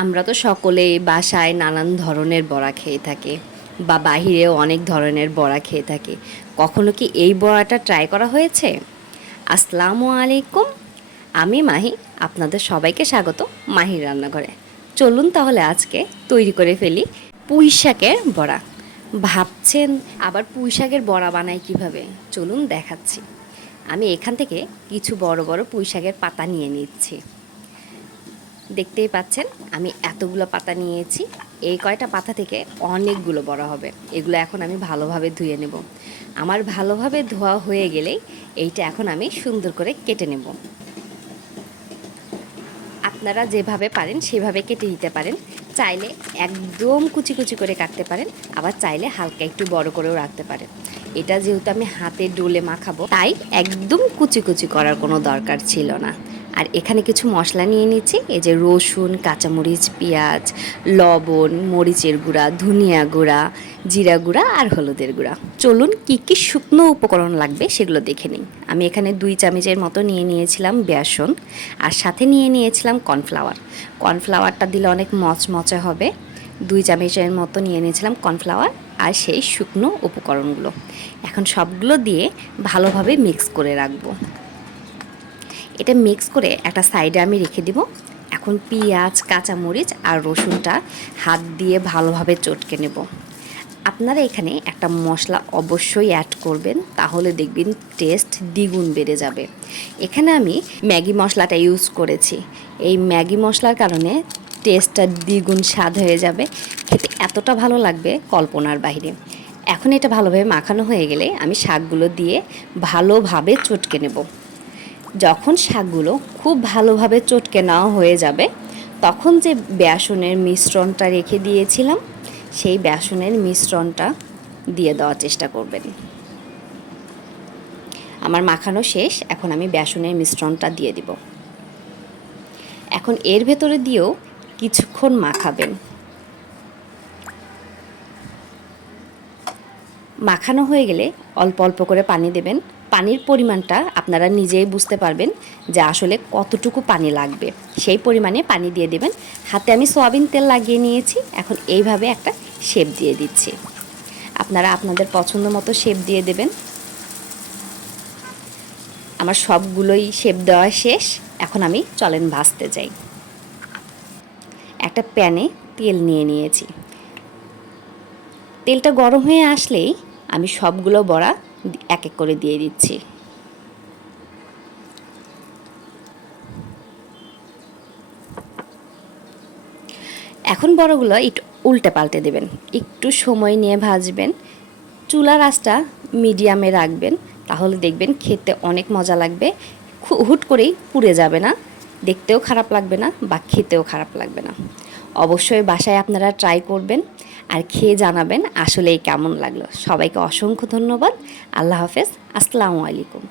আমরা তো সকলেই বাসায় নানান ধরনের বড়া খেয়ে থাকি বা বাহিরেও অনেক ধরনের বড়া খেয়ে থাকি। কখনো কি এই বড়াটা ট্রাই করা হয়েছে? আসসালামু আলাইকুম, আমি মাহি। আপনাদের সবাইকে স্বাগত মাহির রান্নাঘরে। চলুন তাহলে আজকে তৈরি করে ফেলি পুঁই শাকের বড়া। ভাবছেন আবার পুঁই শাকের বড়া বানাই কিভাবে? চলুন দেখাচ্ছি। আমি এখান থেকে কিছু বড় বড় পুঁই শাকের পাতা নিয়ে নিচ্ছি। দেখতেই পাচ্ছেন আমি এতগুলো পাতা নিয়েছি। এই কয়টা পাতা থেকে অনেকগুলো বড় হবে। এগুলো এখন আমি ভালোভাবে ধুয়ে নেব। আমার ভালোভাবে ধোয়া হয়ে গেলেই এইটা এখন আমি সুন্দর করে কেটে নেব। আপনারা যেভাবে পারেন সেভাবে কেটে নিতে পারেন। চাইলে একদম কুচি কুচি করে কাটতে পারেন, আবার চাইলে হালকা একটু বড় করেও রাখতে পারেন। এটা যেহেতু আমি হাতে ডলে মাখাবো, তাই একদম কুচি কুচি করার কোনো দরকার ছিল না। আর এখানে কিছু মশলা নিয়ে নিচ্ছি। এই যে রসুন, কাঁচামরিচ, পেঁয়াজ, লবণ, মরিচের গুঁড়া, ধনিয়া গুঁড়া, জিরা গুঁড়া আর হলুদের গুঁড়া। চলুন কি কি শুকনো উপকরণ লাগবে সেগুলো দেখে নিই। আমি এখানে 2 চামচের মতো নিয়ে নিয়েছিলাম বেসন, আর সাথে নিয়ে নিয়েছিলাম কর্নফ্লাওয়ার। কর্নফ্লাওয়ারটা দিলে অনেক মচমচে হবে। 2 চামচের মতো নিয়ে নিয়েছিলাম কর্নফ্লাওয়ার আর সেই শুকনো উপকরণগুলো। এখন সবগুলো দিয়ে ভালোভাবে মিক্স করে রাখবো। এটা মিক্স করে একটা সাইডে আমি রেখে দিব। এখন পেঁয়াজ, কাঁচামরিচ আর রসুনটা হাত দিয়ে ভালোভাবে চটকে নেব। আপনারা এখানে একটা মশলা অবশ্যই অ্যাড করবেন, তাহলে দেখবেন টেস্ট দ্বিগুণ বেড়ে যাবে। এখানে আমি ম্যাগি মশলাটা ইউজ করেছি। এই ম্যাগি মশলার কারণে টেস্টটা দ্বিগুণ স্বাদ হয়ে যাবে, খেতে এতটা ভালো লাগবে কল্পনার বাইরে। এখন এটা ভালোভাবে মাখানো হয়ে গেলে আমি শাকগুলো দিয়ে ভালোভাবে চটকে নেব। যখন শাকগুলো খুব ভালোভাবে চটকে নেওয়া হয়ে যাবে, তখন যে বেসনের মিশ্রণটা রেখে দিয়েছিলাম সেই বেসনের মিশ্রণটা দিয়ে দেওয়ার চেষ্টা করবেন। আমার মাখানো শেষ, এখন আমি বেসনের মিশ্রণটা দিয়ে দিব। এখন এর ভেতরে দিয়েও কিছুক্ষণ মাখাবেন। মাখানো হয়ে গেলে অল্প অল্প করে পানি দেবেন। পানির পরিমাণটা আপনারা নিজেই বুঝতে পারবেন যে আসলে কতটুকু পানি লাগবে, সেই পরিমাণে পানি দিয়ে দেবেন। হাতে আমি সয়াবিন তেল লাগিয়ে নিয়েছি। এখন এইভাবে একটা শেপ দিয়ে দিচ্ছি। আপনারা আপনাদের পছন্দ মতো শেপ দিয়ে দেবেন। আমার সবগুলোই শেপ দেওয়া শেষ। এখন আমি চলেন ভাজতে যাই। একটা প্যানে তেল নিয়ে নিয়েছি। তেলটা গরম হয়ে আসলেই আমি সবগুলো বড়া এক এক করে দিয়ে দিচ্ছি। এখন বড়গুলো একটু উল্টে পাল্টে দেবেন, একটু সময় নিয়ে ভাজবেন। চুলার আঁচটা মিডিয়ামে রাখবেন, তাহলে দেখবেন খেতে অনেক মজা লাগবে। হুট করেই পুড়ে যাবে না, দেখতেও খারাপ লাগবে না বা খেতেও খারাপ লাগবে না। অবশ্যই বাসায় আপনারা ট্রাই করবেন আর খেয়ে জানাবেন আসলেই কেমন লাগলো। সবাইকে অসংখ্য ধন্যবাদ। আল্লাহ হাফেজ। আসসালামু আলাইকুম।